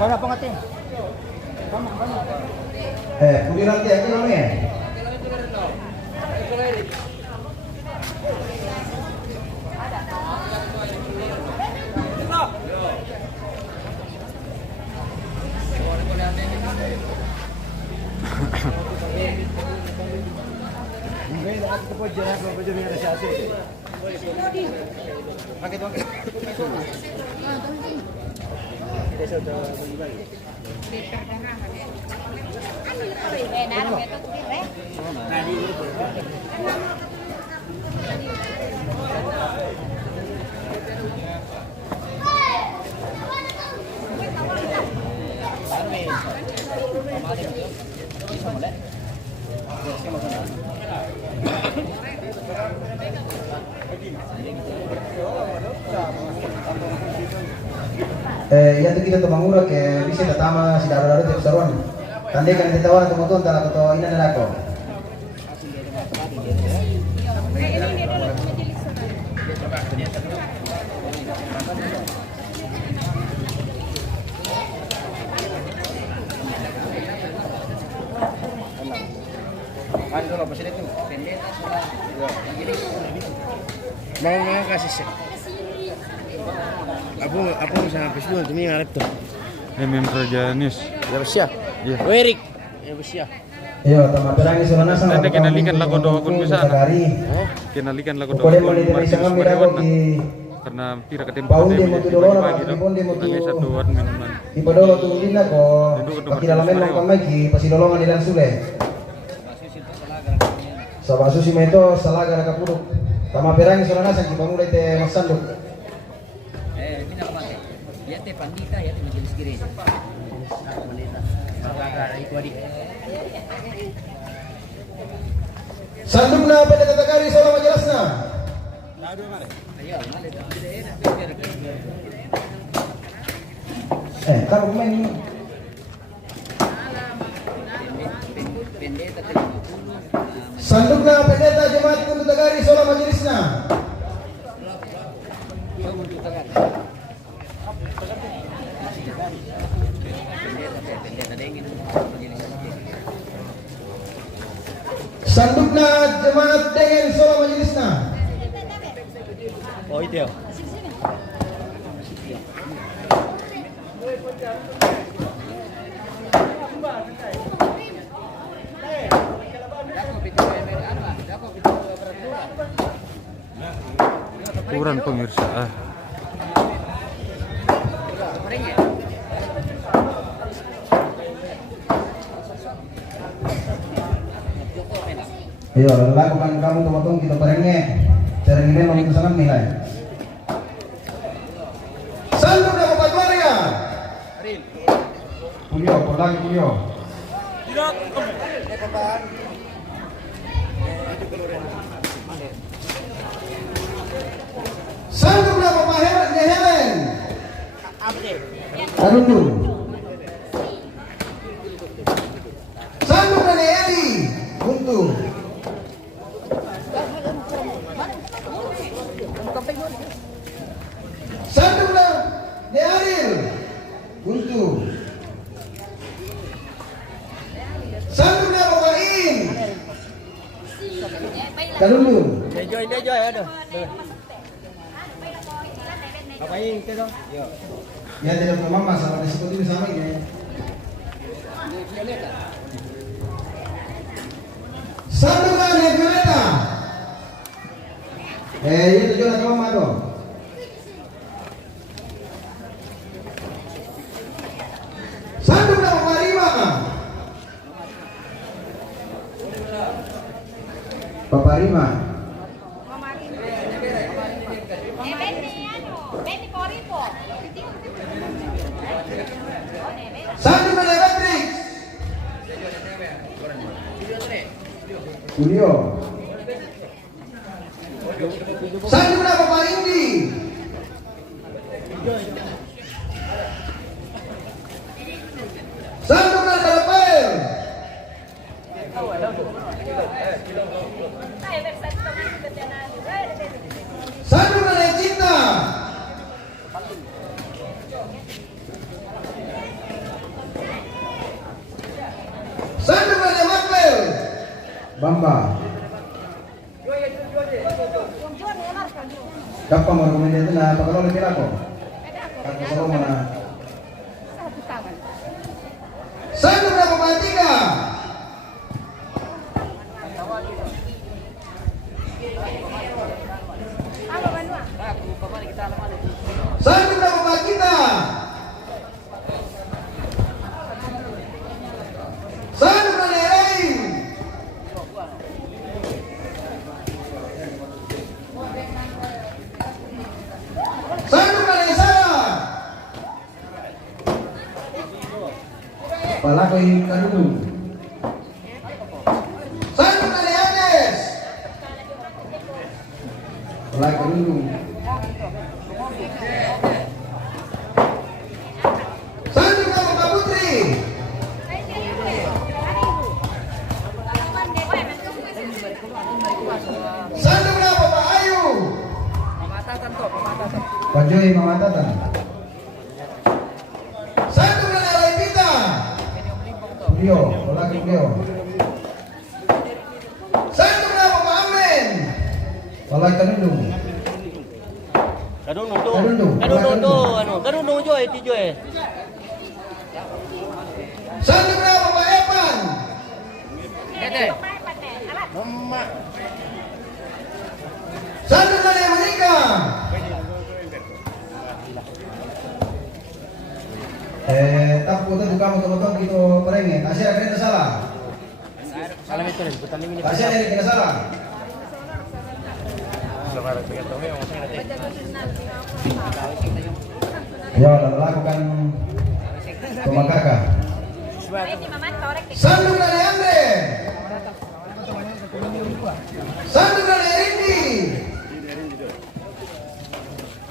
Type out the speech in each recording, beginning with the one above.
Wala pa ngati. Tama. Puli nanti aja namanya. Aku po dyan ako pa dyan na siya ate. Bakit? Ya tu kita mangura ke bisa tatama si daro-daro tiap saruan. Tandai kan ditawan tumutun tala to ina nalako. Mau kasih sih. Apa sama Facebook kami ngarep tuh. Rajanis. Ya Besia. Iya. Erik. Ya Besia. Yo tama perangi sana sama. Nanti kinalikan lagu doa kun bisa. Oh. Kinalikan lagu doa. Pokoknya mau di sana mira di karena pira ketempat Paun dia mau tudor orang, pagi pun dia mau lagi tudor. satu minuman. Di padolo tu lina ko. Paki dalamen nongkon lagi pasi dolongan nilang sule. Sa susi meto salaga na kapurok. Tama perangi sana sa kibanguray te masandok. Ini nak pakai. Ya teh pandita ya teh majelis gereja. Pandita. Salaga itu adik. Sanduk na pinatatagari sa mga majalas na. Ayo, mana dah. Karo kumain ini. Pendeta 50. Sanduk na pendeta jemaat untuk tagari sa mga majalis na. Sanduk na jemaat dengan sa mga majalis na. Oh itu ya. Kurang pemirsa. Ayo, lakukan kamu teman-teman kita perengnya. Cara ini mau kita sangat nilai. Sanduk na Bapak Maria. Julio, por lagi Julio. Sanduk na Bapak Helen. Arundun. Sanduk na Eli. Buntung. Sanduk na Aril. Buntung. Sanduk na Bapak In. Kalundung. Dejoy ada. Apain itu dong? Yo. Ya tidak mama sama disebut ini sama ini. Sandungan yang Violeta. Itu juga mama dong. Sandungan Bapak Rima. Bapak Rima. Sandungan Elektrik. Julio. Sandungan Bapak Indi. Sandungan Dalapel. Sandungan yang cinta. Bamba. Dapat mau rekomendasi na pagkalong kira ko. Ako sa mo na. Saan na pamatika? Saan na pamatika? Saan na nerain? Saan na nesara? Palakoy kadulong. Saan na neanes? Palakoy kadulong. Saan na Putri? Saan na Papa Ayu? Pamatatan to, pamatatan. Pajoy mamatatan. Saan na Laipita? Beliau, wala kang beliau. Saan na Papa Amen? Wala kang kadulong. Kadunong tu. Kadunong. Kadunong tu anu. Kadunong joy ti joy. Saan na Papa Epan? Dede. Saan na Monica? Tapo tu buka motor-motor gitu perengnya. Kasih ada yang salah. Salam itu ni, putar ni. Kasih ada yang salah. Ya, lakukan pemakaka. Sandung dari Andre. Sandung dari Rindi.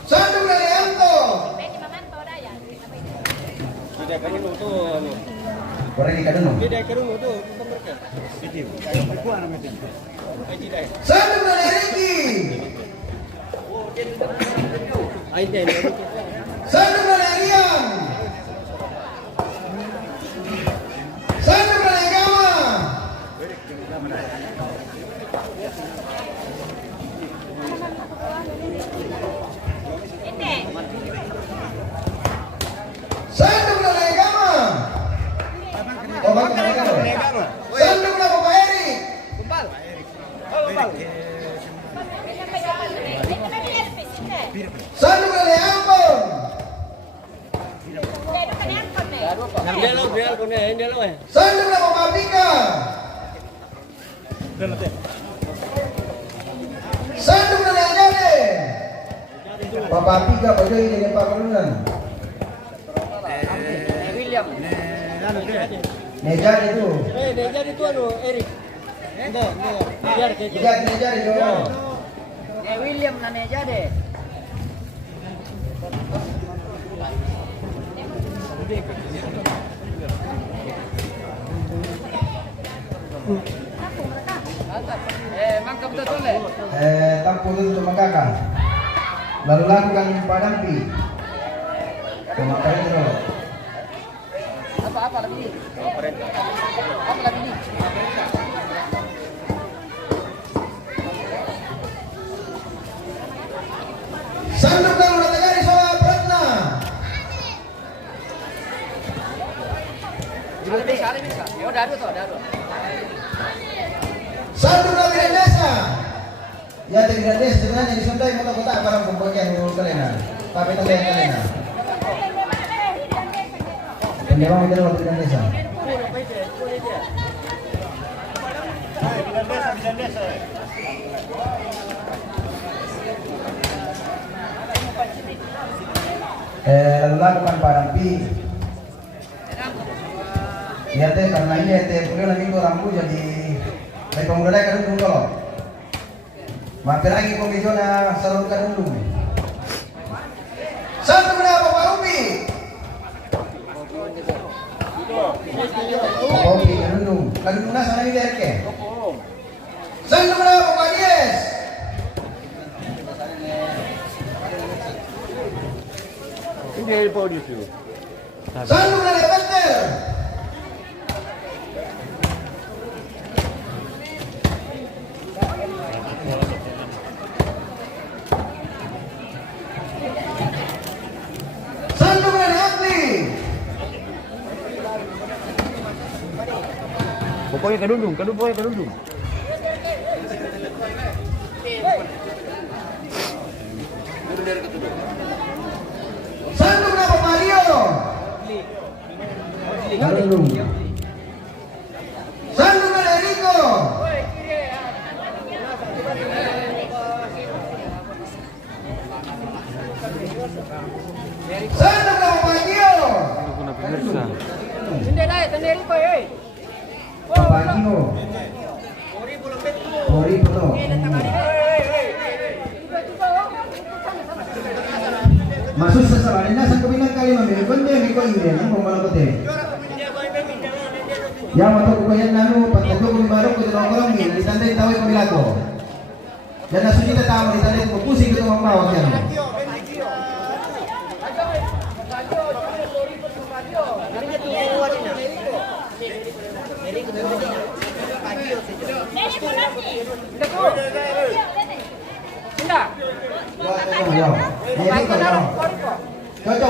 Sandung dari Anto. Tidak kadunong tu anu. Korang ni kadang. Tidak kadunong tu bukan mereka. Itu. Aku anak mesin. Tidak. Sandung dari Ricky. Aiden. Sandung dari Rian. Sandung dari Gama. Sandung dari Gama. Oh, bang dari Gama. Sandung dari Bapak Erik. Sandung dari Ambon. Dia lo eh. Sandung dari Bapak Bika. Sandung dari Ajane. Bapak Bika pada ini dengan Pak Karunan. William. Nejar itu. Dia itu anu Erik. Enggak. Biar ke. Nejar itu. William nane jade. Mangkap betul le. Tampul itu makaka. Lalu lakukan padampi. Pemakai itu. Apa lagi? Apa lagi ni? Sandung dan Ratagari Sola Pratna. Kali bisa. Ya daru. Sandung dan Grandesa. Ya di Grandes sebenarnya di Sunda yang kota barang pembagian kalena. Tapi tak lihat kalena. Penjawab itu waktu Grandesa. Lalu lakukan parampi. Ya teh karena ini teh kuliah minggu rambu jadi pemuda kan dulu kalau. Mampir lagi komisioner salurkan dulu. Satu berapa Pak Umi? Pak Umi kan dulu. Kan dulu sana ini derke. Satu berapa Pak Dies? Ini dari podium itu. Satu berapa Peter? Pokoknya kedundung, pokoknya kedundung. Sandung na Pak Mario. Kedundung. Sandung na Eriko. Sandung na Pak Bagio. Ito po na pemirsa. Pak Bagio. Pori po to. Masuk sesabarnya sang kebilang kali memilih benda miko ini yang membawa kote. Yang atau kubayan nanu patado kung baru ko nongkrong ni ditandai tahu ko milako. Dan nasunyi tahu ditandai ko pusing ko membawa yan.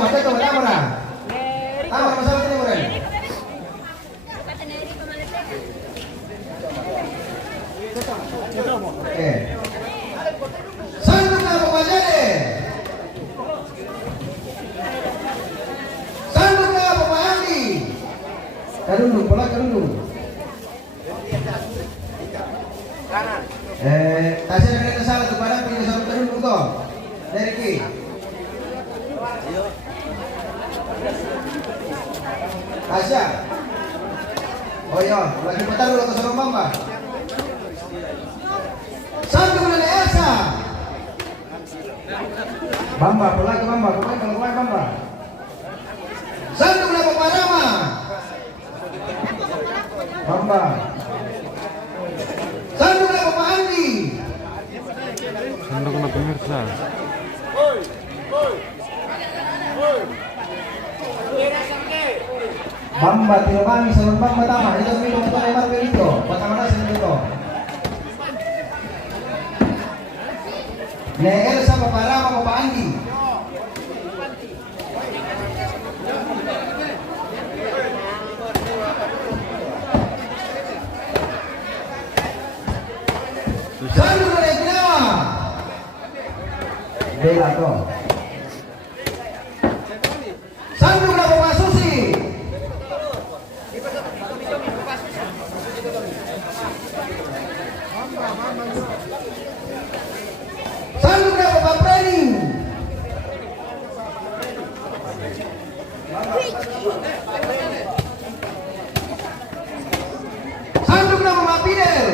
Cocok tama na. Tama masalah ini mura. Oke. Sandung na pemajane. Sandung na pemahandi. Kadundung, pola kadundung. Tasya na kita salah tu barang pilih satu kadundung to. Dari ki. Tasya. Oh iya, lagi putar dulu ke sama Bamba. Sandung na Elsa. Bamba, pulang ke Bamba, pulang Bamba. Sandung na Papa Rama. Bamba. Sandung na Papa Andi. Sandok na pemirsa. Bamba, tino kami sa Bamba tama. Ito minum ito ay Margarito. Patama na sa dito. Ne Elsa Papa Rama Papa Andi. Sandung na Ginawa. Bela to. Sandung na Papa Susi. Sandung na Papa Preni. Sandung na Papa Fidel.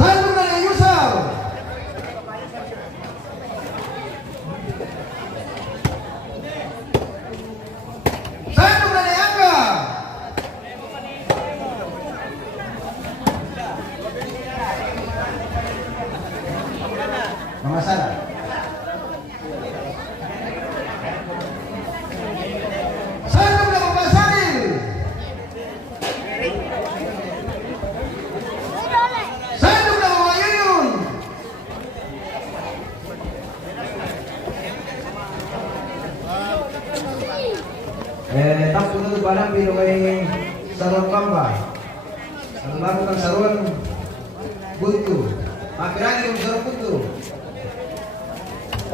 Sandung na Yusuf. Sandung na Angga. Mama Sarah. Sandung na Papa Sadil. Sandung na Mama Yuyun. Tapos na barang pino kay Saron Bamba. Ang lago ng Saron Buntu. Makirani yung Saron Buntu.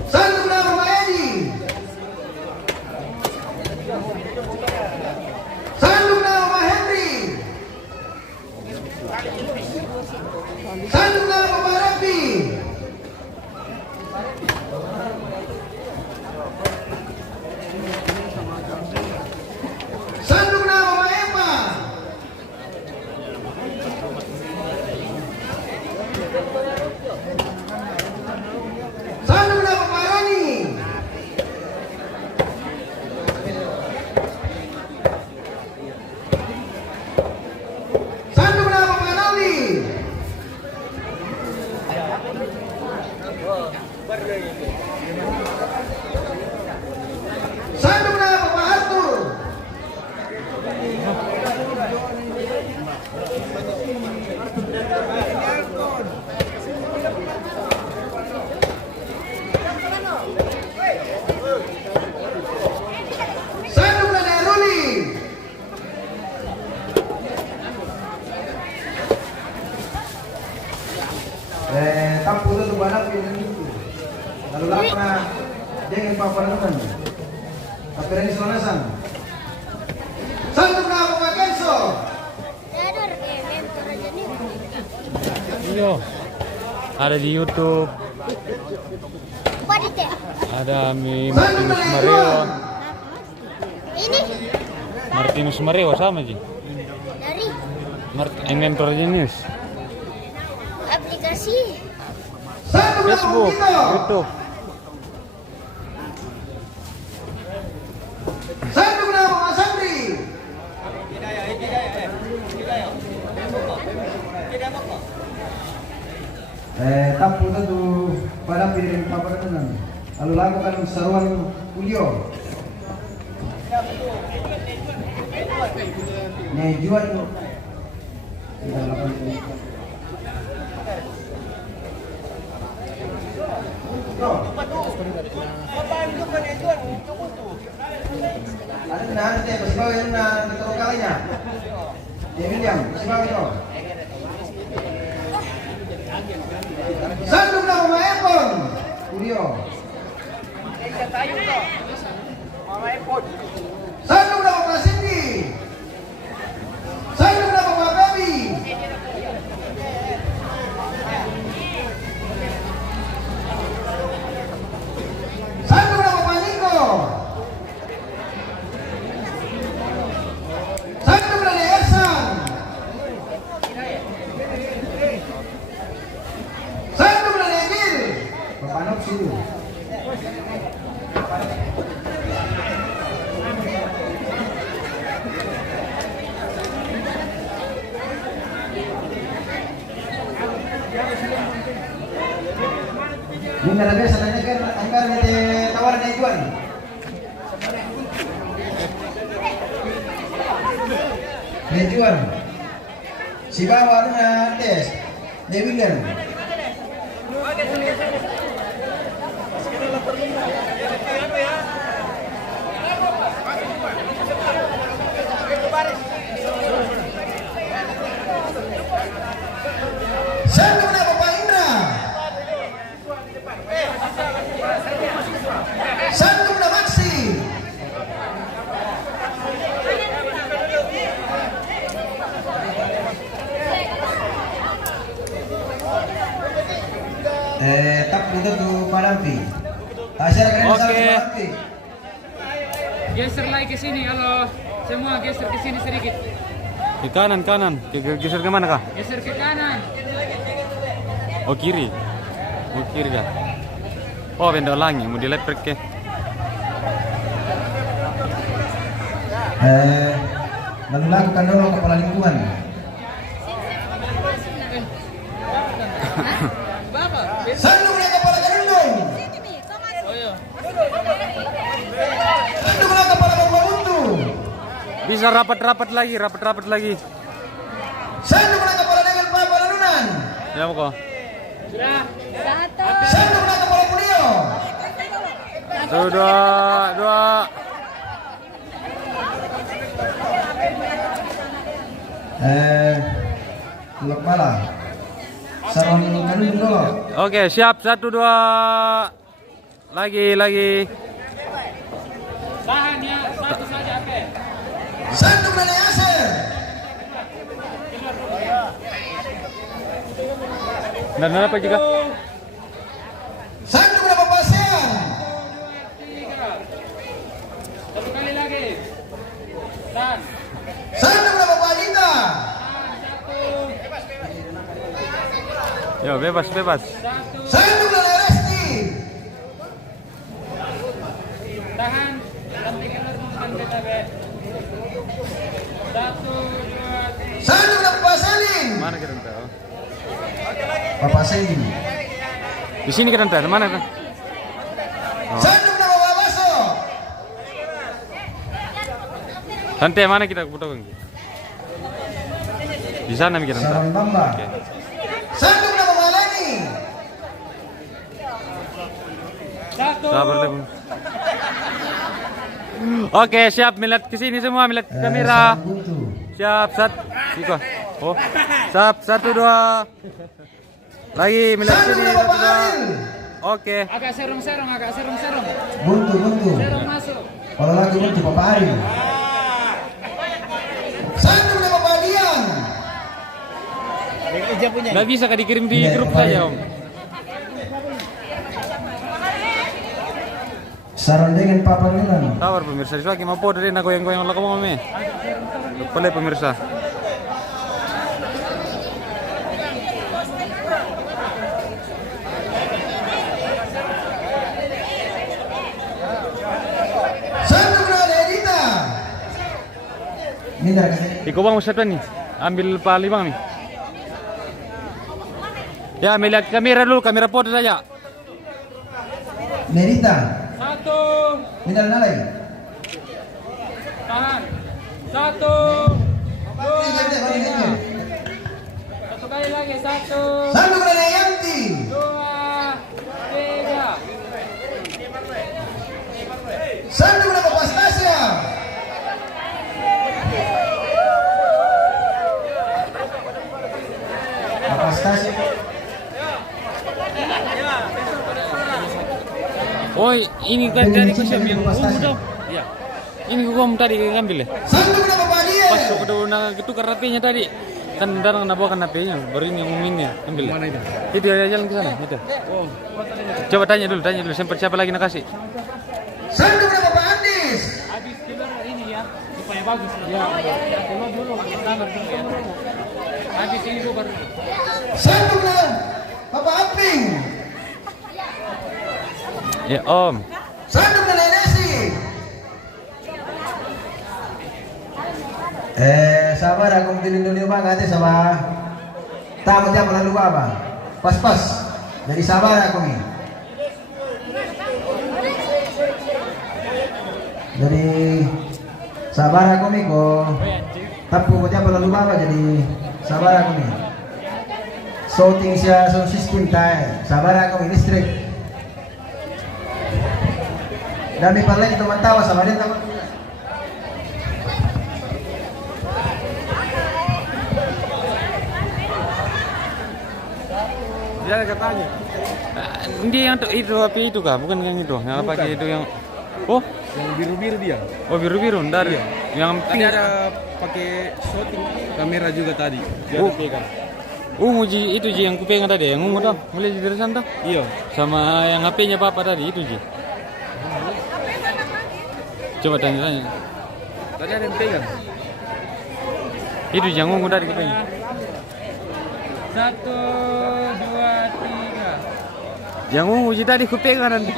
Sandung na Mama Edi. Sandung na Mama Henry. Sandung na Mama Rafi. Sandung na Mama Eva. lalu na dengan paparan. Akhirnya selesai. Satu nama Pak Kenso. Yo. Ada di YouTube. Ada Martinus Mario. Ini Martinus Mario sama Ji. dari Inventor Genius. aplikasi. Satu nama Facebook, kita. YouTube. Satu nama Mas Andri. Tapu tentu pada piring paparan. Lalu lakukan seruan Julio. Nih jual tu. Tidak lakukan. Ada kenaan teh, pasibaw yan na nagturo kalinya. Dia William, pasibaw ito. Sandung na Epon. Julio. Sandung na Mama Cindy. Sandung na Mama Baby. Sandung na Mama Nico. Sandung na Ersan. Sandung na Emil. Papanok siyo. Ini narabi sa tanya kan angkar nete tawar na iguan. Nejuan. Si bawa na tes. Dewilan. Sandung na Bapak Indra. Sandung na Maxi. Tak dito tu Palampi. Hasil keren Oke. Palampi. Geser lagi ke sini, halo. Semua geser ke sini sedikit. Di kanan. Geser ke mana kah? Geser ke kanan. Oh kiri. Oh kiri kah? Oh benda langi, mau dilepek ke? Lalu lakukan dulu kepala lingkungan. Sandung na kepala Kadundong. Sandung na kepala Bapak Untu. Bisa rapat lagi. Sandung na kepala dengan Pak Balanunan. Ya kok. Sandung na kepala Pulio. Satu, dua. Tulok malah. Sarong Kadundong dulu. Oke, siap. 1, 2. Lagi. Tahan ya, satu saja, oke. Sandung na Aser. Dan apa juga? Sandung na Bapak Sean. Satu kali lagi. Tahan. Sandung na Bapak Adita. Yo, bebas. Sandung na Resti. Tahan. Lantikan luruskan beta, Be. 1, 2, 3. Sandung na Bapak Selin. Mana kita tahu? Bapak Selin. Di sini kita tahu. Mana kan? Sandung na Bapak Baso. Santai mana kita foto? Di sana kita tahu. Sarong Bamba. Oke. Sandung na Bapak Leni. Satu. Sabar deh, Bung. Oke, siap melihat ke sini semua, melihat kamera. Sarong Buntu. Siap, Iko. Oh. Siap, 1, 2. Lagi melihat Sandung sini, na 1, Bapak 2. Adil. Oke. Agak serong-serong, agak serong-serong. Buntu. Serong masuk. Kalau lagi buntu Papa Ari. Satu udah Papa Dian. Ija punya. Nggak bisa kan dikirim di Iya, grup Pak. saja, Om. Saran dengan Papa Milan. Tawar pemirsa, lagi mau foto deh, nak goyang-goyang lagu mau me. Boleh pemirsa. Satu udah Edita. Ini dah kasih. Iko bang Ustaz nih, ambil pali bang nih. Ya, ambil kamera dulu, kamera foto saja. Merita. Satu. Minal nalai. Tahan. Satu. Satu kali lagi. Satu. Satu udah Yanti. Dua. Tiga. Satu udah Papa Stasia. Papa Stasia. Oh, ini kan dari kusam yang ungu dong. Iya. Ini gua tadi ngambil ya. Satu udah Papa Dian. Pas udah gitu HP-nya tadi. Kan ntar bawa kan HP-nya, baru ini yang umumnya ambil. Mana itu? Itu ya jalan ke sana, itu. Oh. Coba tanya dulu siapa lagi nak kasih. Satu udah Papa Andis. Habis keluar ini ya. Supaya bagus. Ya. Keluar dulu. Habis ini gua baru. Satu udah Papa Aping. Ya, Om. Satu udah Desi. Sabar aku mungkin dulu bang, nanti sama tamu jam lalu apa? Pas. Jadi sabar aku nih. Jadi sabar aku nih kok. Tapi mau jam lalu apa? Jadi sabar aku nih. Shooting siya sound system tayo. Sabar ako nih listrik. Dami pala ito mantawa sama din naman. Ya katanya. Dia yang itu api itu kah? Bukan yang itu. Yang pakai itu yang oh, Yang biru-biru dia. oh biru-biru dari. Iya. Yang Tadi pink. ada pakai shooting kamera juga tadi. Dia Oh. ada pegang. Ungu ji itu ji yang kupengen tadi, yang ungu tuh. Mulai dari sana tuh. Iya. Sama yang HP-nya Papa tadi itu ji. Coba tanya. Tadi ada yang pegang. Itu ji yang ungu tadi kupengen. Satu, dua, tiga. Yang ungu ji tadi kupengen nanti.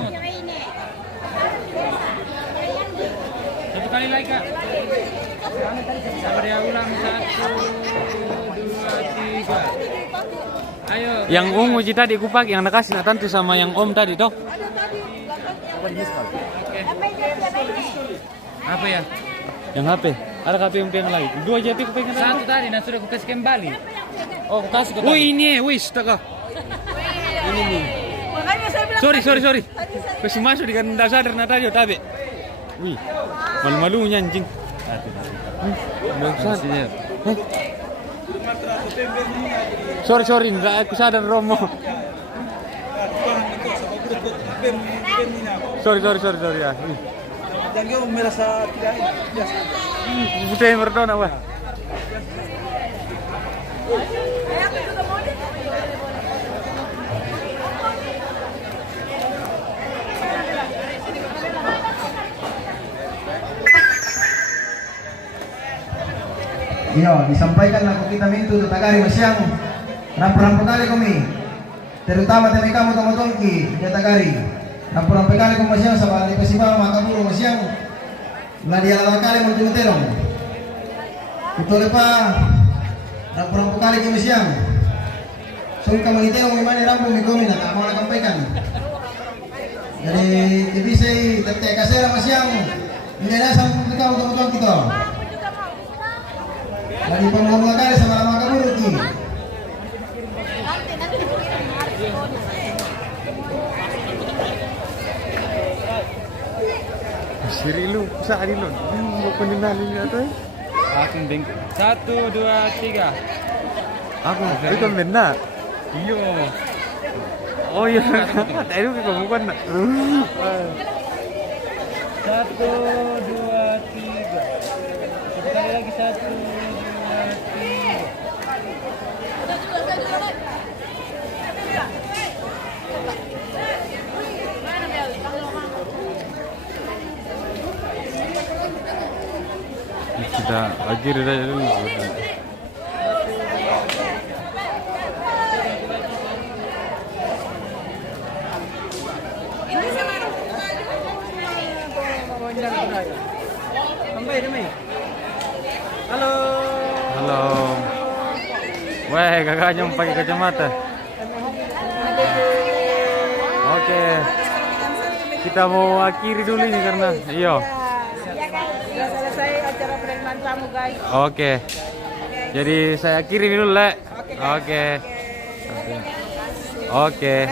Satu kali lagi kak. Sabar ya, ulang. Satu, dua, tiga. Ayo. Yang ungu ji tadi kupak yang nak kasih nak tante sama yang Om tadi toh. Apa ya? Yang HP. Ada HP yang pengen lagi. Dua jadi kupengen lagi. Satu tadi, nah sudah aku kasih kembali. Oh, aku kasih ke tadi. Oh ini, wis taka. Ini nih. Sorry. Kasih masuk di kan dasar na tadi tabe. Wih. Malu-malunya anjing. Sorry, enggak aku sadar Romo. Sorry ya. Jangan merasa tidak biasa. Budaya Merdona wah. Iyo, disampaikan aku kita mintu tatagari masyang rampo-rampo kali kami terutama temi kamu tomotongki tatagari rampo-rampo kali kami masyang sa bali festival makaburo masyang nadia kali mo tuterong ito pa rampo-rampo kali kami masyang so kamu niterong imani rampo mi kami na tama nakampaikan jadi ibisay tete kasera masyang hindi na sa publikaw tomotongki to. Dari pemula kali sama lama kabur ki. Sirilu, sari lu. Mau pengenalin atau? Aku beng. Satu, dua, tiga. Aku itu benar. Iyo. Oh iya, tadi itu bukan. 1, 2, 3. Satu kali lagi 1, 2, 3. Kita akhiri saja dulu. Halo. Halo. Weh, kakaknya pakai kacamata. Oke. Kita mau akhiri dulu ini karena iya. Sudah selesai acara penerimaan tamu guys. Oke. Jadi saya kirim dulu, Le. Oke. Oke.